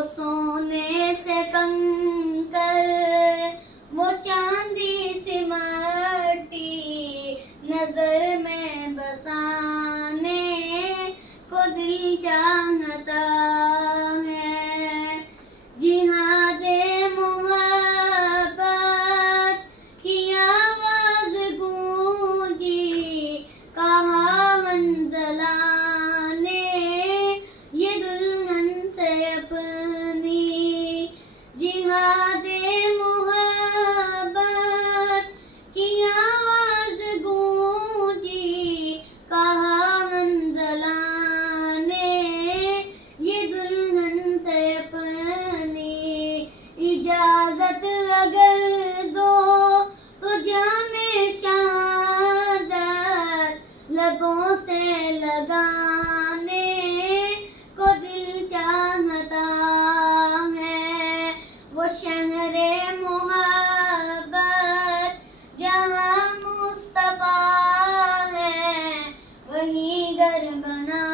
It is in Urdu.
وہ سونے سے کنکر، وہ چاندی سی مٹی، نظر میں بسانے کو دل چاہتا ہے۔ جہاد محبت کی آواز گونجی، کہا منزلہ نے یہ دلہن سے اپنی۔ جہاد محبت کی آواز گونجی، کہا منزلہ نے یہ دلہن سے اپنی۔ اجازت اگر دو تو جام شہادت لبوں سے لگانے کو دل چاہتا ہے۔ وہ شہر محبت جہاں مصطفیٰ ہے، وہیں گھر بنا